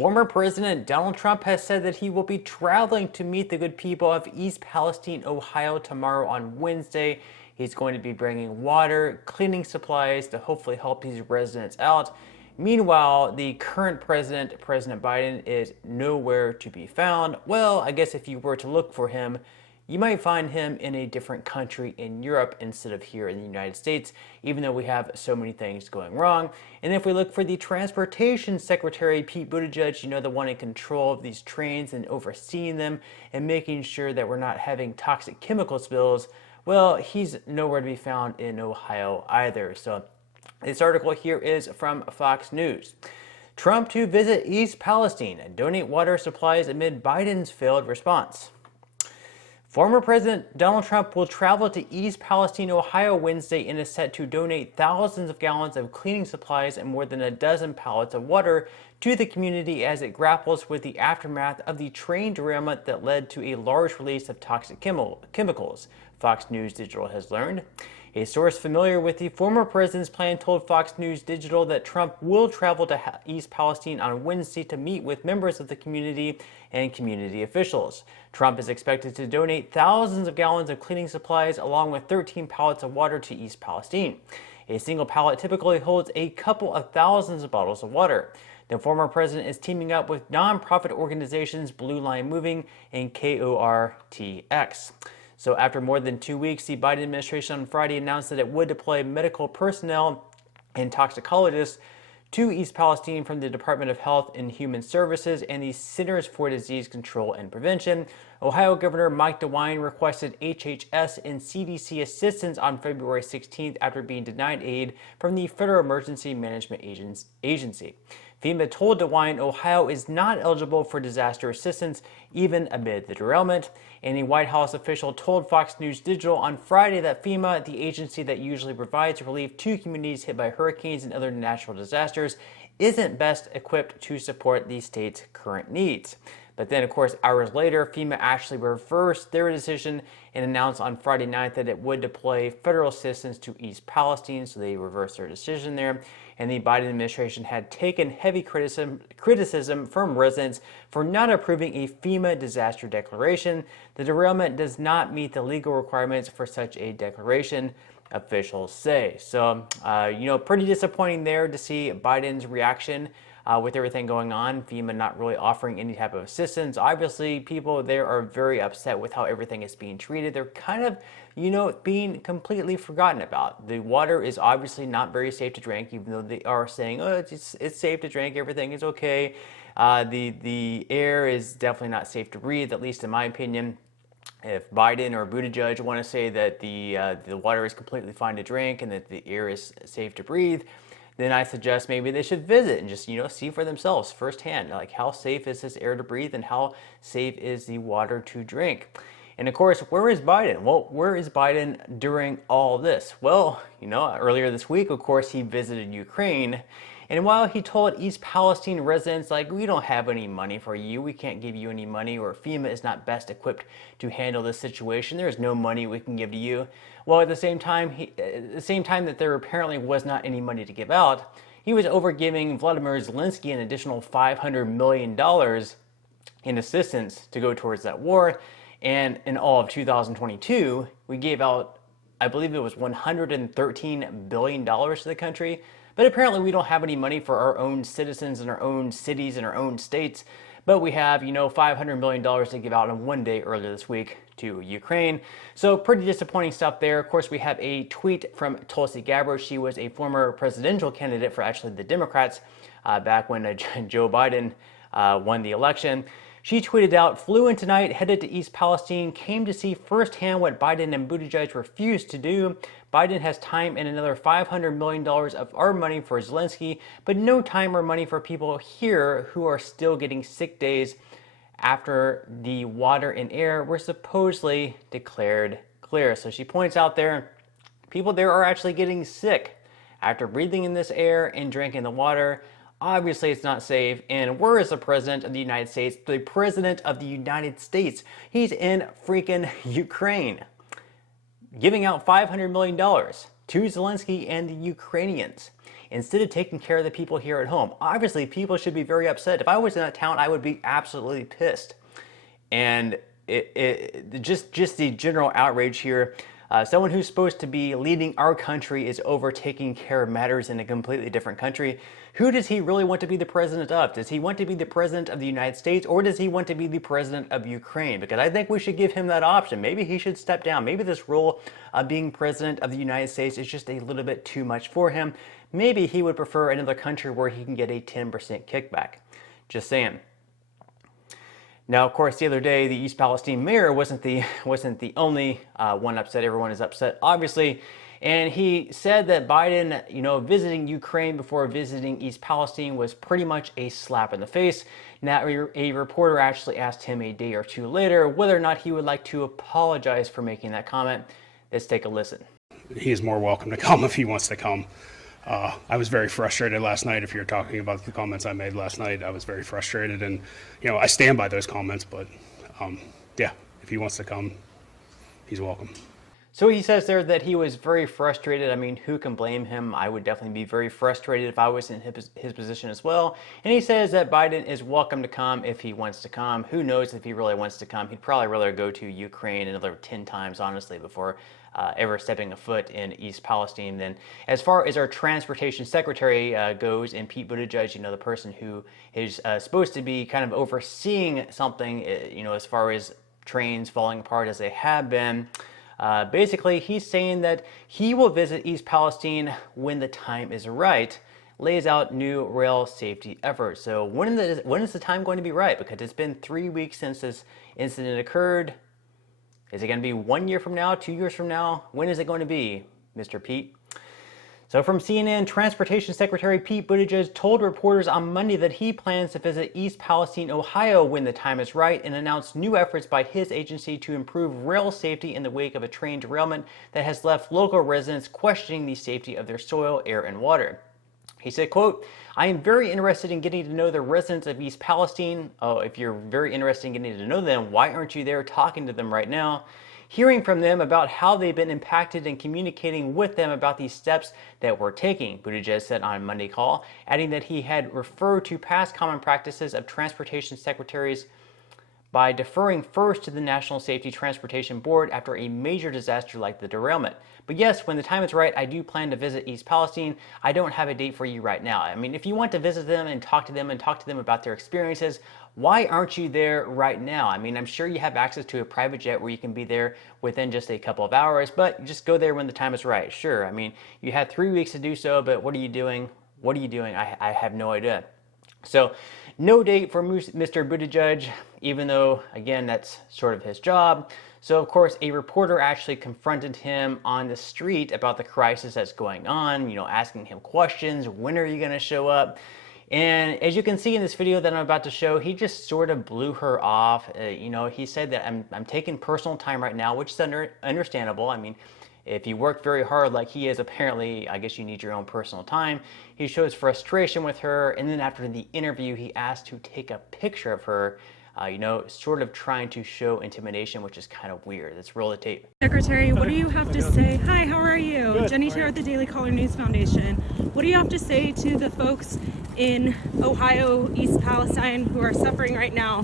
Former President Donald Trump has said that he will be traveling to meet the good people of East Palestine, Ohio tomorrow on Wednesday. He's going to be bringing water, cleaning supplies to hopefully help these residents out. Meanwhile, the current president, President Biden, is nowhere to be found. Well, I guess if you were to look for him, you might find him in a different country in Europe instead of here in the United States, even though we have so many things going wrong. And if we look for the Transportation Secretary, Pete Buttigieg, the one in control of these trains and overseeing them and making sure that we're not having toxic chemical spills, well, he's nowhere to be found in Ohio either. So this article here is from Fox News. Trump to visit East Palestine and donate water supplies amid Biden's failed response. Former President Donald Trump will travel to East Palestine, Ohio Wednesday and is set to donate thousands of gallons of cleaning supplies and more than a dozen pallets of water to the community as it grapples with the aftermath of the train derailment that led to a large release of toxic chemicals, Fox News Digital has learned. A source familiar with the former president's plan told Fox News Digital that Trump will travel to East Palestine on Wednesday to meet with members of the community and community officials. Trump is expected to donate thousands of gallons of cleaning supplies along with 13 pallets of water to East Palestine. A single pallet typically holds a couple of thousands of bottles of water. The former president is teaming up with nonprofit organizations Blue Line Moving and KORTX. So after more than 2 weeks, the Biden administration on Friday announced that it would deploy medical personnel and toxicologists to East Palestine from the Department of Health and Human Services and the Centers for Disease Control and Prevention. Ohio Governor Mike DeWine requested HHS and CDC assistance on February 16th after being denied aid from the Federal Emergency Management Agency. FEMA told DeWine Ohio is not eligible for disaster assistance even amid the derailment. And a White House official told Fox News Digital on Friday that FEMA, the agency that usually provides relief to communities hit by hurricanes and other natural disasters, isn't best equipped to support the state's current needs. But then, of course, hours later, FEMA actually reversed their decision and announced on Friday night that it would deploy federal assistance to East Palestine, so they reversed their decision there. And the Biden administration had taken heavy criticism from residents for not approving a FEMA disaster declaration. The derailment does not meet the legal requirements for such a declaration, officials say. So, pretty disappointing there to see Biden's reaction with everything going on, FEMA not really offering any type of assistance. Obviously, people there are very upset with how everything is being treated. They're kind of, being completely forgotten about. The water is obviously not very safe to drink, even though they are saying, oh, it's safe to drink, everything is okay. The air is definitely not safe to breathe, at least in my opinion. If Biden or Buttigieg want to say that the water is completely fine to drink and that the air is safe to breathe, then I suggest maybe they should visit and just, see for themselves firsthand, like how safe is this air to breathe and how safe is the water to drink. And of course, where is Biden? Well, where is Biden during all this? Well, earlier this week, of course, he visited Ukraine. And while he told East Palestine residents, we don't have any money for you, we can't give you any money, or FEMA is not best equipped to handle this situation, there's no money we can give to you. Well, at the same time that there apparently was not any money to give out, he was overgiving Vladimir Zelensky an additional $500 million in assistance to go towards that war. And in all of 2022, we gave out, I believe it was $113 billion to the country. But apparently we don't have any money for our own citizens in our own cities and our own states. But we have, $500 million to give out in one day earlier this week to Ukraine. So pretty disappointing stuff there. Of course, we have a tweet from Tulsi Gabbard. She was a former presidential candidate for actually the Democrats back when Joe Biden won the election. She tweeted out, flew in tonight, headed to East Palestine, came to see firsthand what Biden and Buttigieg refused to do. Biden has time and another $500 million of our money for Zelensky, but no time or money for people here who are still getting sick days after the water and air were supposedly declared clear. So she points out there, people there are actually getting sick after breathing in this air and drinking the water. Obviously, it's not safe. And where is the president of the United States? The president of the United States. He's in freaking Ukraine, giving out $500 million to Zelensky and the Ukrainians. instead of taking care of the people here at home. Obviously, people should be very upset. If I was in that town, I would be absolutely pissed. And just the general outrage here. Someone who's supposed to be leading our country is over taking care of matters in a completely different country. Who does he really want to be the president of? Does he want to be the president of the United States, or does he want to be the president of Ukraine? Because I think we should give him that option. Maybe he should step down. Maybe this role of being president of the United States is just a little bit too much for him. Maybe he would prefer another country where he can get a 10% kickback. Just saying. Now, of course, the other day, the East Palestine mayor wasn't the only one upset. Everyone is upset, obviously. And he said that Biden, visiting Ukraine before visiting East Palestine was pretty much a slap in the face. Now, a reporter actually asked him a day or two later whether or not he would like to apologize for making that comment. Let's take a listen. He is more welcome to come if he wants to come. I was very frustrated last night. If you're talking about the comments I made last night, I was very frustrated, and I stand by those comments. But yeah, if he wants to come, he's welcome. So he says there that he was very frustrated. I mean, who can blame him? I would definitely be very frustrated if I was in his position as well. And he says that Biden is welcome to come if he wants to come. Who knows if he really wants to come? He'd probably rather go to Ukraine another 10 times, honestly, before ever stepping a foot in East Palestine. Then, as far as our transportation secretary goes, and Pete Buttigieg, the person who is supposed to be kind of overseeing something, as far as trains falling apart as they have been. Basically, he's saying that he will visit East Palestine when the time is right, lays out new rail safety efforts. So when is the time going to be right? Because it's been 3 weeks since this incident occurred. Is it going to be 1 year from now, 2 years from now? When is it going to be, Mr. Pete? So from CNN, Transportation Secretary Pete Buttigieg told reporters on Monday that he plans to visit East Palestine, Ohio when the time is right, and announced new efforts by his agency to improve rail safety in the wake of a train derailment that has left local residents questioning the safety of their soil, air, and water. He said, quote, "I am very interested in getting to know the residents of East Palestine." Oh, if you're very interested in getting to know them, why aren't you there talking to them right now? Hearing from them about how they've been impacted and communicating with them about these steps that we're taking, Buttigieg said on a Monday call, adding that he had referred to past common practices of transportation secretaries by deferring first to the National Safety Transportation Board after a major disaster like the derailment. But yes, when the time is right, I do plan to visit East Palestine. I don't have a date for you right now. I mean, if you want to visit them and talk to them about their experiences, why aren't you there right now? I mean, I'm sure you have access to a private jet where you can be there within just a couple of hours, but just go there when the time is right. Sure, I mean, you had 3 weeks to do so, but what are you doing? What are you doing? I have no idea. So, no date for Mr. Buttigieg, even though, again, that's sort of his job. So, of course, a reporter actually confronted him on the street about the crisis that's going on, asking him questions. When are you going to show up? And as you can see in this video that I'm about to show, he just sort of blew her off. He said that I'm taking personal time right now, which is understandable. I mean, if you work very hard like he is, apparently, I guess you need your own personal time. He shows frustration with her, and then after the interview, he asked to take a picture of her, sort of trying to show intimidation, which is kind of weird. Let's roll the tape. Secretary, what do you have to say? Hi, how are you? Good. Jenny here at the Daily Caller News Foundation. What do you have to say to the folks in Ohio, East Palestine, who are suffering right now?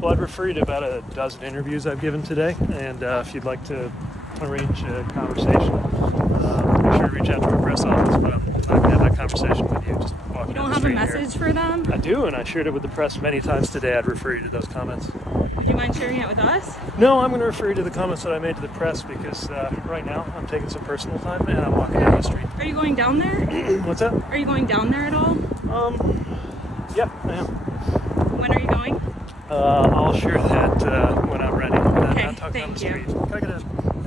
Well, I'd refer you to about a dozen interviews I've given today, and if you'd like to arrange a conversation, be sure to reach out to our press office, but I'm not going to have that conversation with you. Just walk You down don't the have a street message here. for them? I do, and I shared it with the press many times today. I'd refer you to those comments. Would you mind sharing it with us? No, I'm going to refer you to the comments that I made to the press because right now I'm taking some personal time and I'm walking down the street. Are you going down there? What's that? Are you going down there at all? Yep, I am. When are you going? I'll share that when I'm ready. Okay, Not talking on the thank you. street.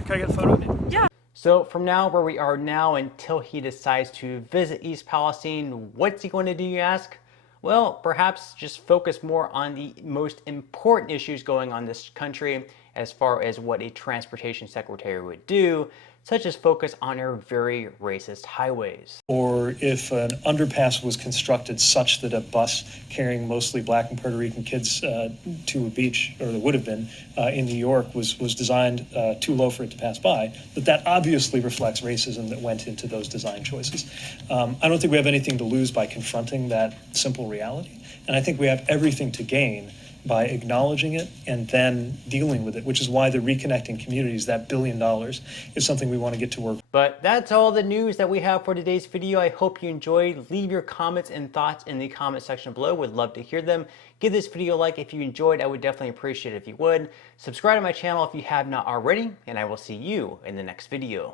Can I get a photo of you? Yeah. So from now where we are now until he decides to visit East Palestine, what's he going to do, you ask? Well, perhaps just focus more on the most important issues going on in this country as far as what a transportation secretary would do. such as focus on our very racist highways. Or if an underpass was constructed such that a bus carrying mostly black and Puerto Rican kids to a beach, or there would have been, in New York was designed too low for it to pass by, that obviously reflects racism that went into those design choices. I don't think we have anything to lose by confronting that simple reality. And I think we have everything to gain by acknowledging it and then dealing with it, which is why the Reconnecting Communities, that $1 billion, is something we want to get to work. But that's all the news that we have for today's video. I hope you enjoyed. Leave your comments and thoughts in the comment section below. Would love to hear them. Give this video a like if you enjoyed. I would definitely appreciate it if you would. Subscribe to my channel if you have not already, and I will see you in the next video.